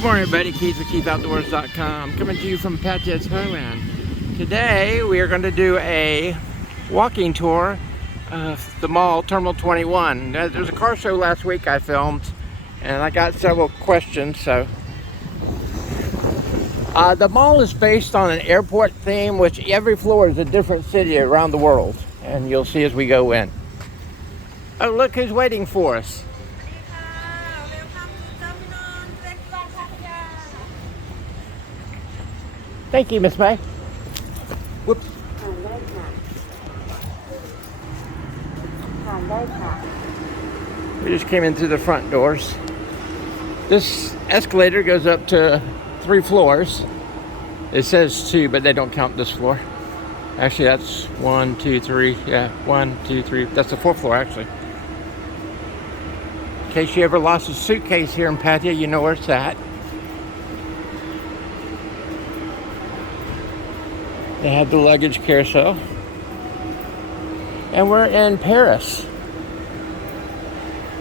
Good morning, everybody. Keith with KeithOutdoors.com, coming to you from Pattaya, Thailand. Today, we are going to do a walking tour of the mall, Terminal 21. There was a car show last week I filmed, and I got several questions. So, the mall is based on an airport theme, which every floor is a different city around the world, and you'll see as we go in. Oh, look who's waiting for us. Thank you, Miss May. Whoops. We just came in through the front doors. This escalator goes up to 3 floors. It says 2, but they don't count this floor. Actually, that's 1, 2, 3. Yeah, 1, 2, 3. That's the 4th floor, actually. In case you ever lost a suitcase here in Pattaya, you know where it's at. They have the luggage carousel. And we're in Paris.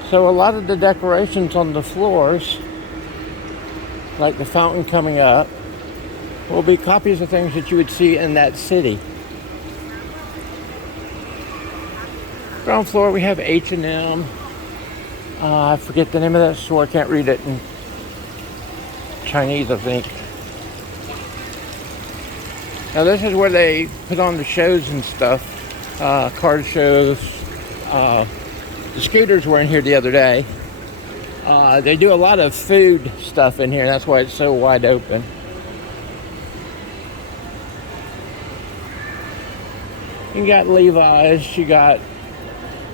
So a lot of the decorations on the floors, like the fountain coming up, will be copies of things that you would see in that city. Ground floor, we have H&M. I forget the name of that store. I can't read it in Chinese, I think. Now this is where they put on the shows and stuff, car shows. The scooters were in here the other day. They do a lot of food stuff in here. That's why it's so wide open. You got Levi's, you got,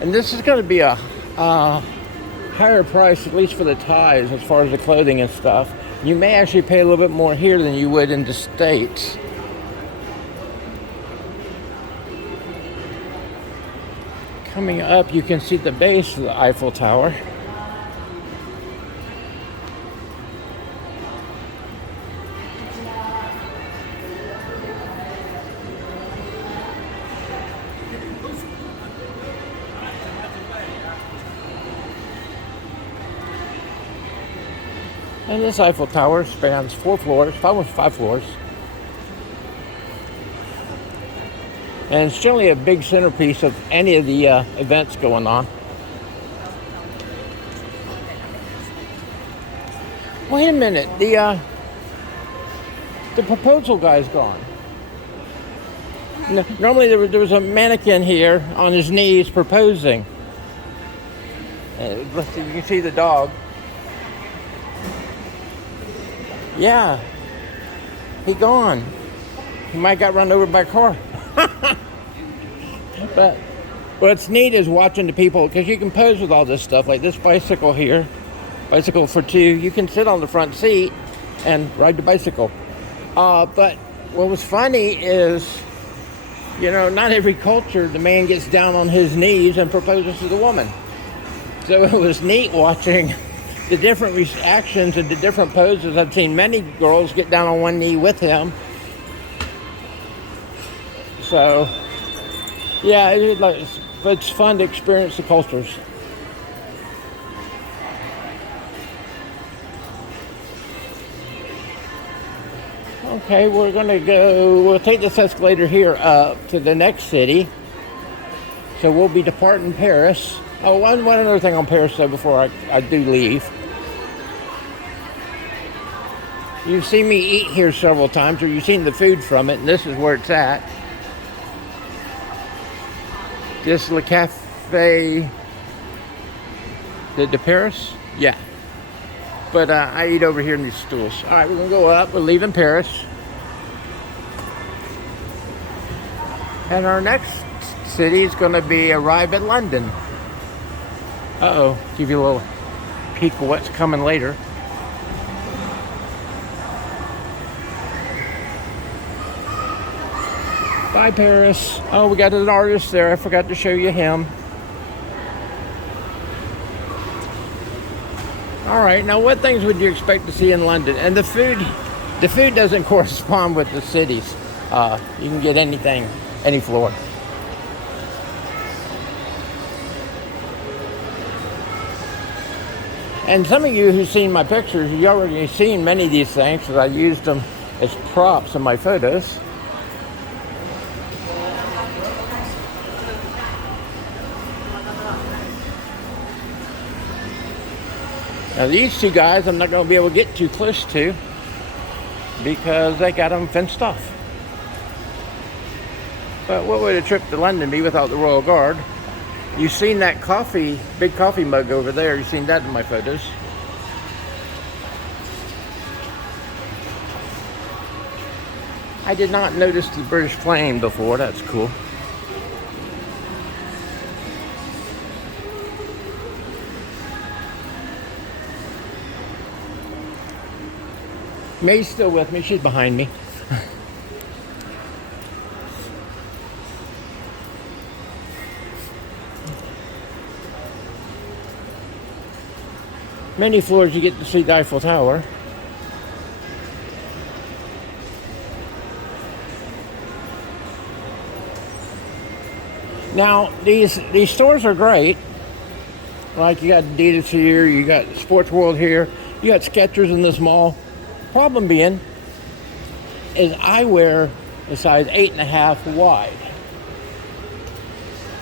and this is going to be a higher price, at least for the ties, as far as the clothing and stuff. You may actually pay a little bit more here than you would in the States. Coming up, you can see the base of the Eiffel Tower. And this Eiffel Tower spans 4 floors, 5 floors. And it's generally a big centerpiece of any of the events going on. Wait a minute, the proposal guy's gone. Normally there was a mannequin here on his knees proposing. Let's see, you can see the dog. Yeah, he gone. He might got run over by a car. But what's neat is watching the people, because you can pose with all this stuff, like this bicycle here, bicycle for 2. You can sit on the front seat and ride the bicycle. But what was funny is, you know, not every culture, the man gets down on his knees and proposes to the woman. So it was neat watching the different reactions and the different poses. I've seen many girls get down on one knee with him. So, yeah, it's fun to experience the cultures. Okay, we'll take this escalator here up to the next city. So we'll be departing Paris. Oh, one other thing on Paris, though, before I do leave. You've seen me eat here several times, or you've seen the food from it, and this is where it's at. This is Le Café de Paris? Yeah. But I eat over here in these stools. All right, we're going to go up. We're leaving Paris. And our next city is going to arrive at London. Uh-oh. Give you a little peek of what's coming later. Bye, Paris. Oh, we got an artist there. I forgot to show you him. All right, now what things would you expect to see in London? And the food doesn't correspond with the cities. You can get anything, any floor. And some of you who've seen my pictures, you already seen many of these things because I used them as props in my photos. Now these two guys I'm not going to be able to get too close to because they got them fenced off. But what would a trip to London be without the Royal Guard? You've seen that big coffee mug over there. You've seen that in my photos. I did not notice the British flag before. That's cool. May's still with me. She's behind me. Many floors you get to see the Eiffel Tower. Now these stores are great. Like you got Adidas here, you got Sports World here, you got Skechers in this mall. Problem being is I wear a size 8.5 wide.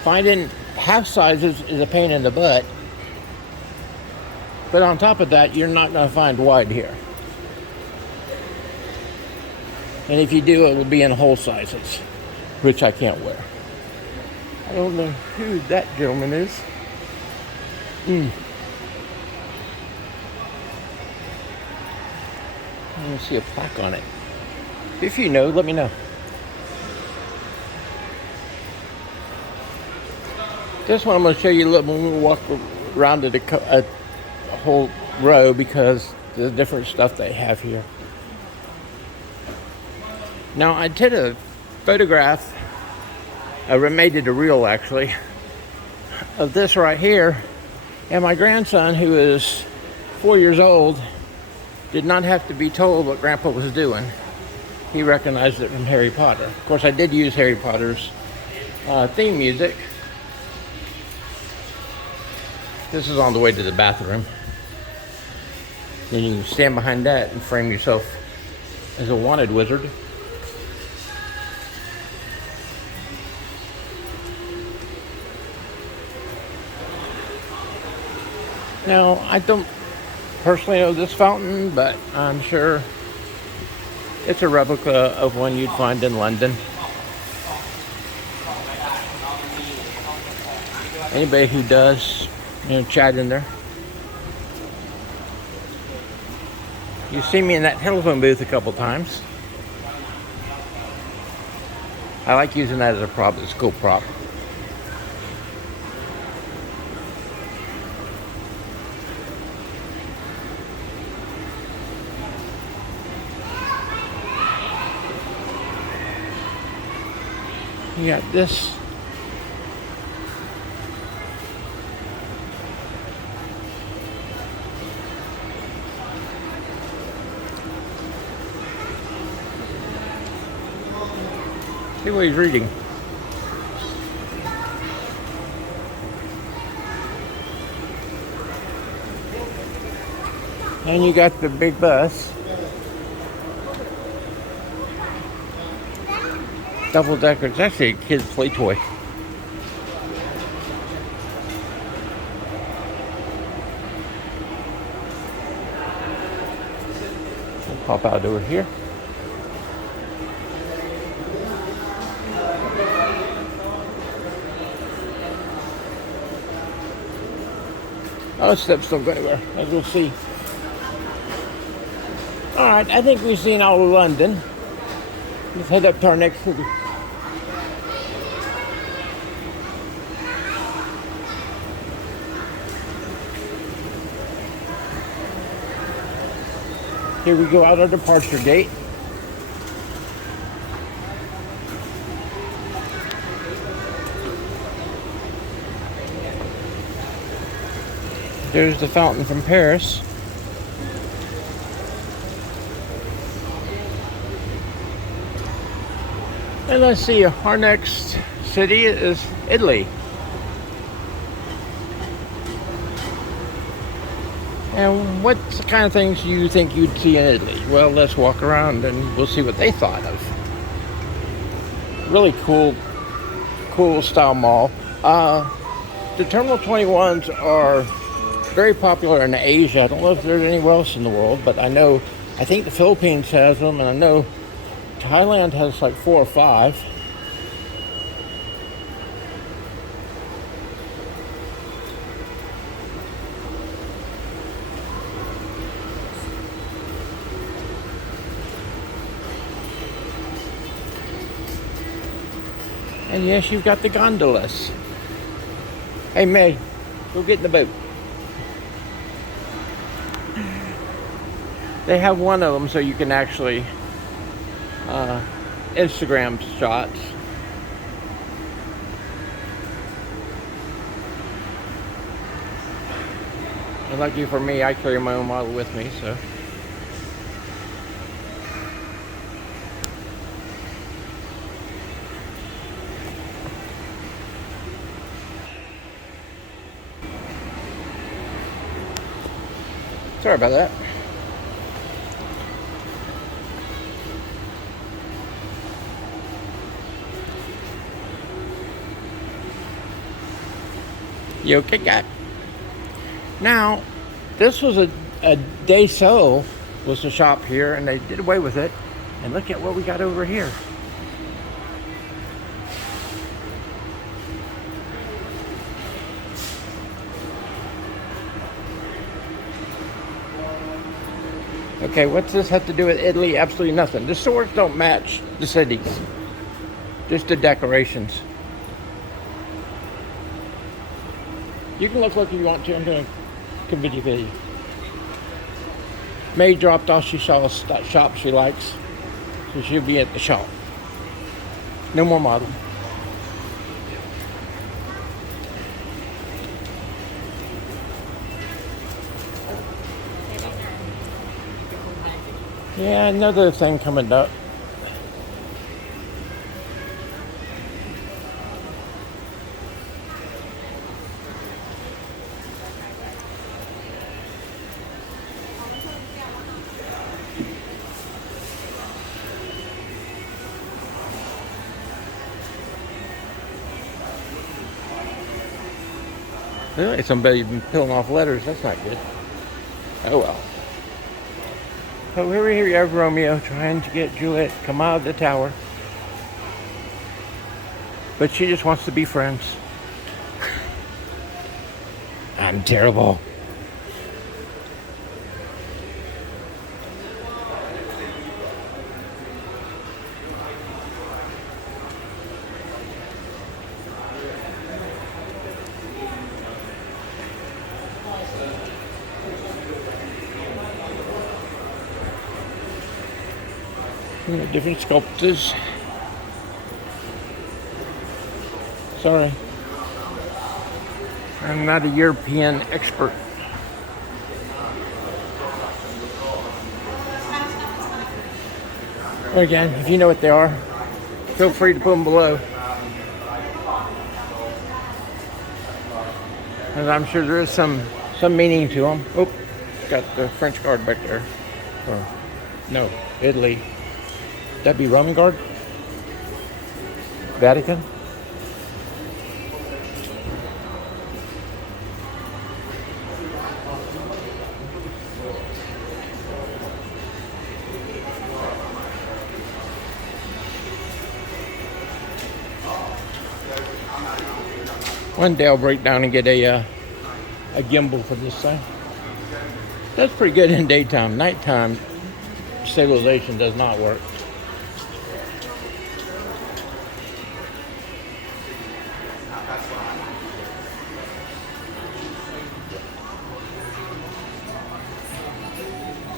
Finding half sizes is a pain in the butt. But on top of that, you're not going to find wide here. And if you do, it will be in whole sizes, which I can't wear. I don't know who that gentleman is. I don't see a plaque on it. If you know, let me know. This one I'm going to show you a little when we walk around a whole row because the different stuff they have here. Now I did a photograph, I made it a reel actually, of this right here, and my grandson, who is 4 years old, did not have to be told what Grandpa was doing. He recognized it from Harry Potter. Of course, I did use Harry Potter's theme music. This is on the way to the bathroom. Then you can stand behind that and frame yourself as a wanted wizard. Now, I don't personally know this fountain, but I'm sure it's a replica of one you'd find in London. Anybody who does, chat in there. You've seen me in that telephone booth a couple times. I like using that as a prop. It's a cool prop. You got this. See what he's reading. And you got the big bus. Double decker. It's actually a kid's play toy. We'll pop out over here. Oh, steps don't go anywhere, as we'll see. Alright, I think we've seen all of London. Let's head up to our next city. Here we go out our departure gate. There's the fountain from Paris. And let's see, our next city is Italy. And what kind of things do you think you'd see in Italy? Well, let's walk around and we'll see what they thought of. Really cool style mall. The Terminal 21s are very popular in Asia. I don't know if there's anywhere else in the world, but I think the Philippines has them, and I know Thailand has like 4 or 5. And yes, you've got the gondolas. Hey, May, go get in the boat. They have one of them so you can actually Instagram shots. And lucky for me, I carry my own model with me, so. Sorry about that. You okay, guy? Now, this was a day so was the shop here, and they did away with it. And look at what we got over here. Okay, what's this have to do with Italy? Absolutely nothing. The swords don't match the cities. Just the decorations. You can look if you want to. I'm doing a video. May dropped off. She saw a shop she likes. So she'll be at the shop. No more model. Yeah, another thing coming up. Really? Somebody been peeling off letters. That's not good. Oh well. So here you have Romeo trying to get Juliet to come out of the tower. But she just wants to be friends. I'm terrible. Different sculptors. Sorry. I'm not a European expert. Again, if you know what they are, feel free to put them below. And I'm sure there is some meaning to them. Oh, got the French guard back there. Or, no, Italy. That'd be Roman guard? Vatican? One day I'll break down and get a gimbal for this thing. That's pretty good in daytime. Nighttime, stabilization does not work.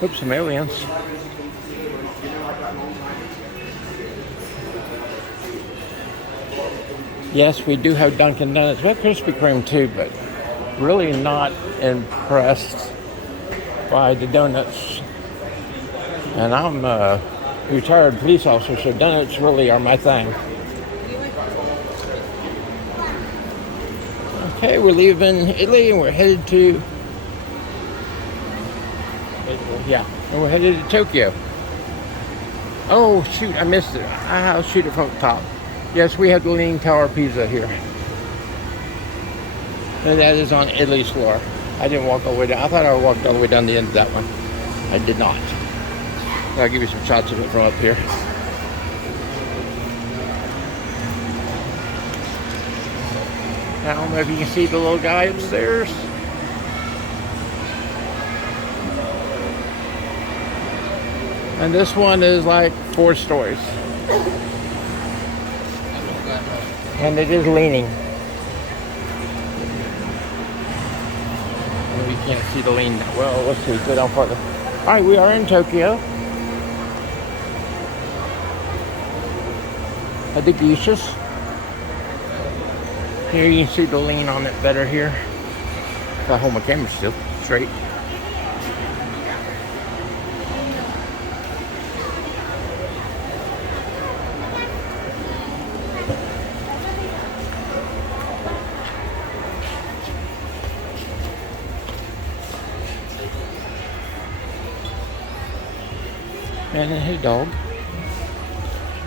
Oops, some aliens. Yes, we do have Dunkin' Donuts. We have Krispy Kreme too, but really not impressed by the donuts. And I'm a retired police officer, so donuts really are my thing. Okay, we're leaving Italy and we're headed to Yeah, and we're headed to Tokyo. Oh, shoot, I missed it. I'll shoot it from the top. Yes, we have the Leaning Tower of Pisa here. And that is on Italy's floor. I didn't walk all the way down. I thought I walked all the way down the end of that one. I did not. I'll give you some shots of it from up here. I don't know if you can see the little guy upstairs. And this one is like 4 stories. And it is leaning. And we can't see the lean. Well, let's see. Go down farther. All right, we are in Tokyo. At the geishas. Here you can see the lean on it better here. If I hold my camera still straight. And his dog.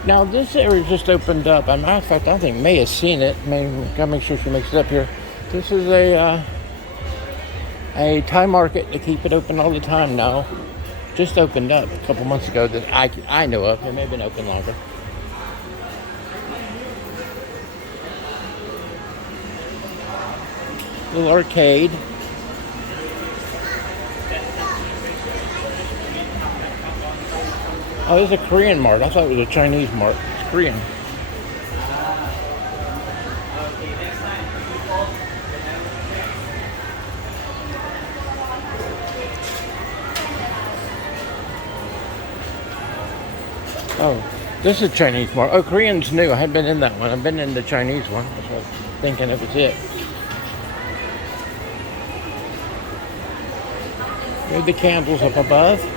Now this area just opened up. As a matter of fact, I don't think May has seen it. May gotta make sure she makes it up here. This is a Thai market. They keep it open all the time now. Just opened up a couple months ago that I know of. It may have been open longer. Little arcade. Oh, there's a Korean mart. I thought it was a Chinese mart. It's Korean. Oh, this is a Chinese mart. Oh, Korean's new. I haven't been in that one. I've been in the Chinese one. That's what I was thinking it was it. Here's the candles up above.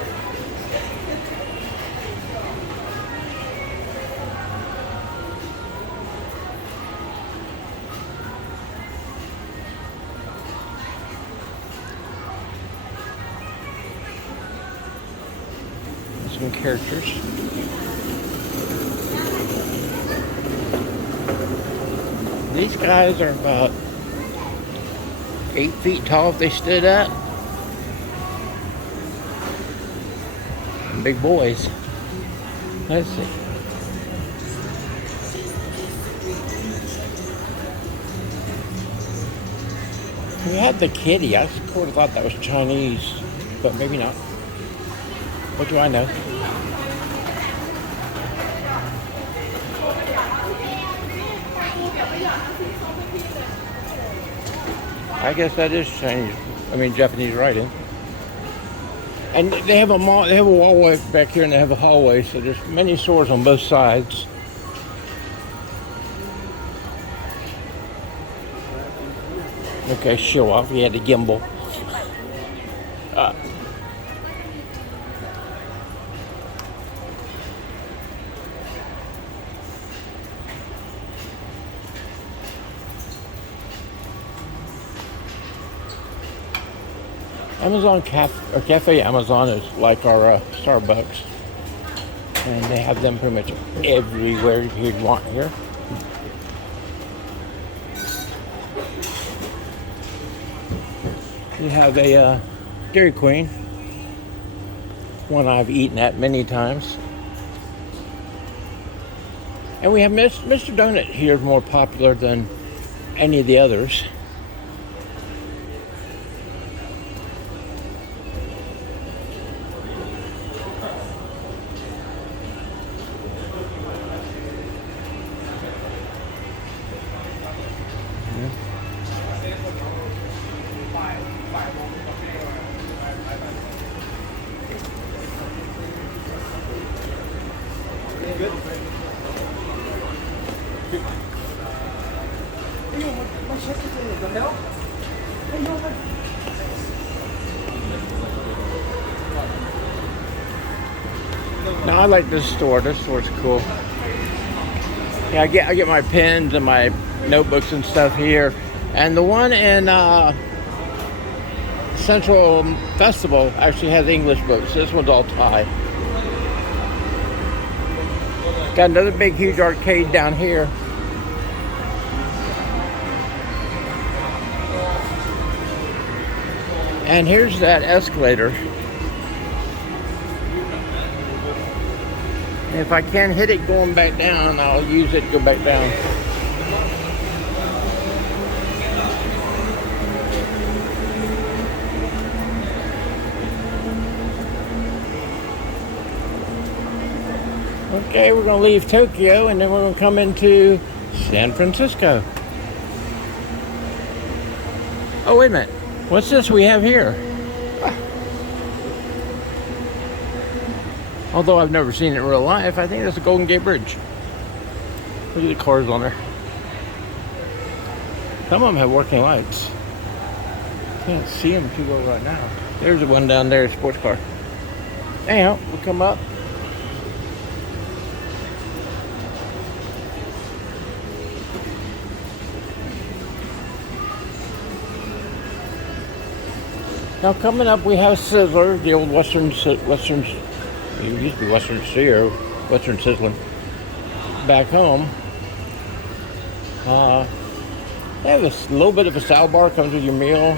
Some characters. These guys are about 8 feet tall if they stood up. Big boys. Let's see. We had the kitty. I sort of thought that was Chinese, but maybe not. What do I know? I guess that is Chinese. I mean Japanese writing. And they have a mall. They have a wallway back here, and they have a hallway. So there's many stores on both sides. Okay, show off. He had the gimbal. Amazon Cafe Amazon is like our Starbucks, and they have them pretty much everywhere you'd want here. You have a Dairy Queen, one I've eaten at many times, and we have Mr. Donut here, is more popular than any of the others. Now I like this store. This store's cool. Yeah, I get my pens and my notebooks and stuff here. And the one in Central Festival actually has English boats. This one's all Thai. Got another big, huge arcade down here. And here's that escalator. And if I can hit it going back down, I'll use it to go back down. Okay, we're going to leave Tokyo and then we're going to come into San Francisco. Oh, wait a minute. What's this we have here? Although I've never seen it in real life, I think that's the Golden Gate Bridge. Look at the cars on there. Some of them have working lights. Can't see them too well right now. There's the one down there, a sports car. Anyhow, we'll come up. Now coming up, we have Sizzler, the old Western, it used to be Western Sear, Western Sizzling. Back home, they have a little bit of a salad bar, comes with your meal.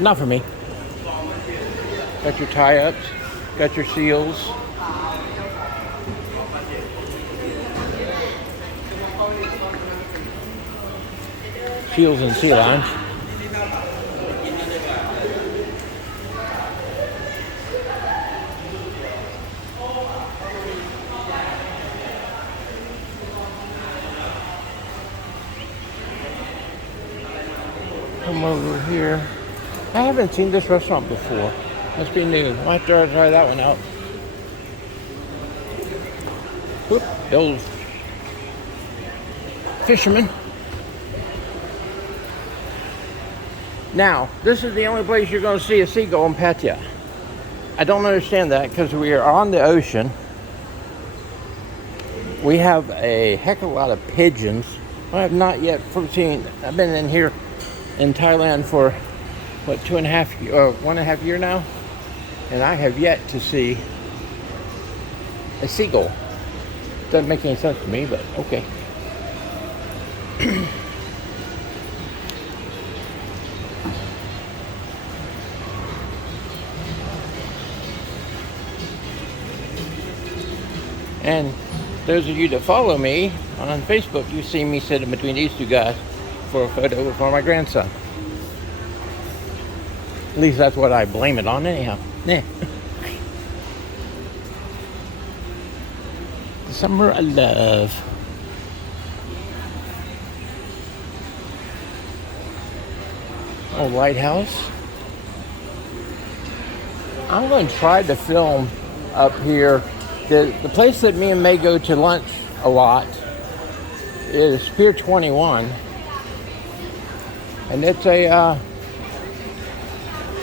Not for me. Got your tie-ups, got your seals. Seals and sea lions. Come over here. I haven't seen this restaurant before. Must be new. Might try that one out. Whoop, the old fisherman. Now, this is the only place you're going to see a seagull in Pattaya. I don't understand that because we are on the ocean. We have a heck of a lot of pigeons. I have not yet seen. I've been in here in Thailand for what 1.5 years now, and I have yet to see a seagull. Doesn't make any sense to me, but okay. And those of you that follow me on Facebook, you see me sitting between these two guys for a photo for my grandson. At least that's what I blame it on anyhow. Yeah. The summer of love. Old lighthouse. I'm going to try to film up here. The place that me and May go to lunch a lot is Pier 21. And it's a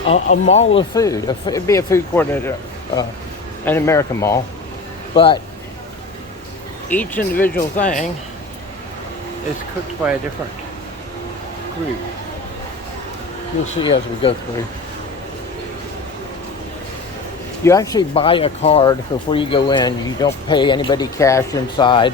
mall of food. It'd be a food court at an American mall. But each individual thing is cooked by a different group. You'll see as we go through. You actually buy a card before you go in. You don't pay anybody cash inside.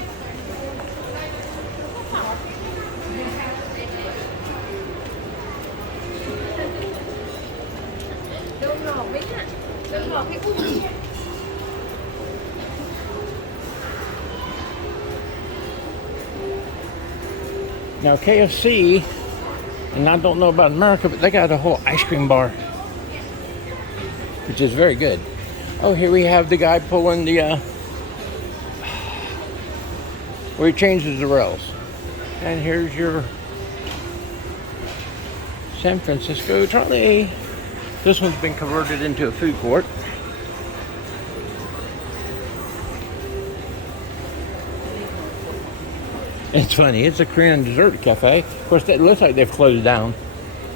Now KFC, and I don't know about America, but they got a whole ice cream bar, which is very good. Oh, here we have the guy pulling the, where he changes the rails. And here's your San Francisco trolley. This one's been converted into a food court. It's funny, it's a Korean dessert cafe. Of course, it looks like they've closed down.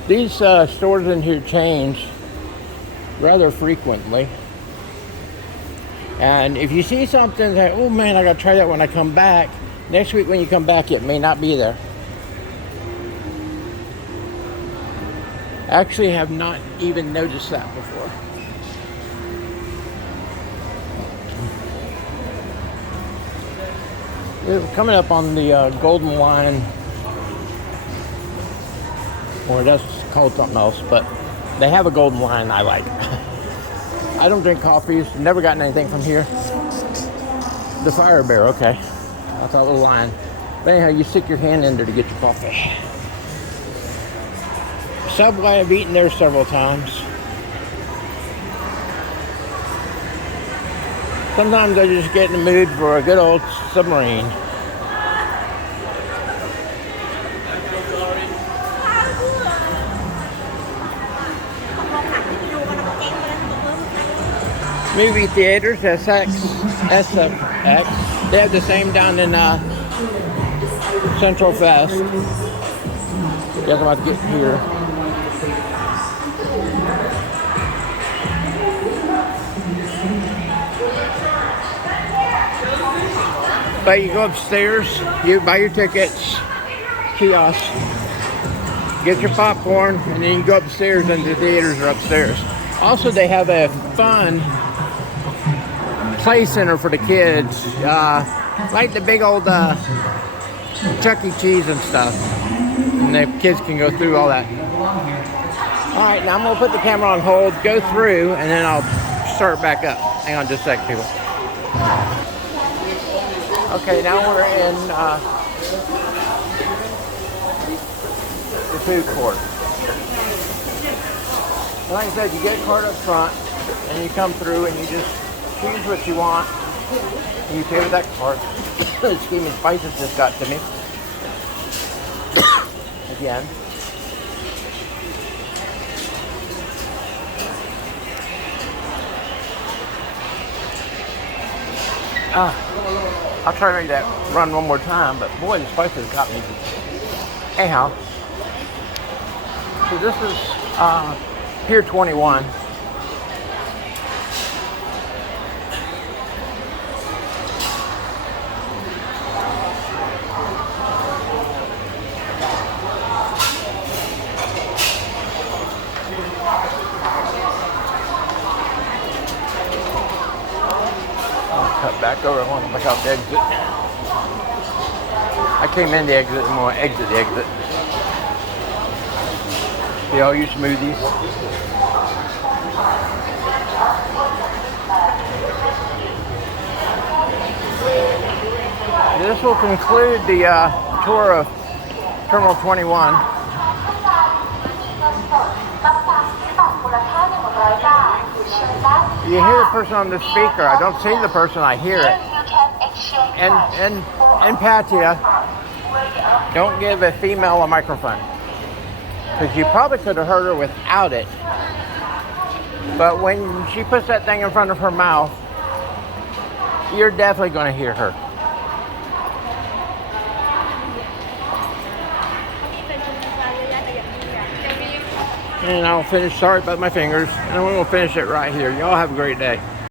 These stores in here change rather frequently. And if you see something that, oh man, I gotta try that when I come back, next week when you come back, it may not be there. Actually have not even noticed that before. We're coming up on the Golden Line, or that's called something else, but they have a Golden Line I like. I don't drink coffees, never gotten anything from here. The Fire Bear, okay. That's that little line. But anyhow, you stick your hand in there to get your coffee. Subway, I've eaten there several times. Sometimes I just get in the mood for a good old submarine. Movie theaters, SFX. They have the same down in Central Fest. Guess I'm about to get here. But you go upstairs, you buy your tickets, kiosk, get your popcorn, and then you go upstairs and the theaters are upstairs. Also, they have a fun play center for the kids, like the big old Chuck E. Cheese and stuff. And the kids can go through all that. All right, now I'm gonna put the camera on hold, go through, and then I'll start back up. Hang on just a second, people. Okay, now we're in the food court. Like I said, you get a card up front, and you come through, and you just choose what you want, and you pay with that card. Excuse me, spices just got to me. Again. I'll try to make that run one more time, but boy, the spices got me. Anyhow, so this is Pier 21. Cut back over. I want to back out the exit. I came in the exit and want to exit the exit. They all use smoothies. This will conclude the tour of Terminal 21. You hear the person on the speaker. I don't see the person, I hear it. And in Pattaya, don't give a female a microphone. Because you probably could have heard her without it. But when she puts that thing in front of her mouth, you're definitely going to hear her. And I'll finish, sorry about my fingers, and we're going to finish it right here. Y'all have a great day.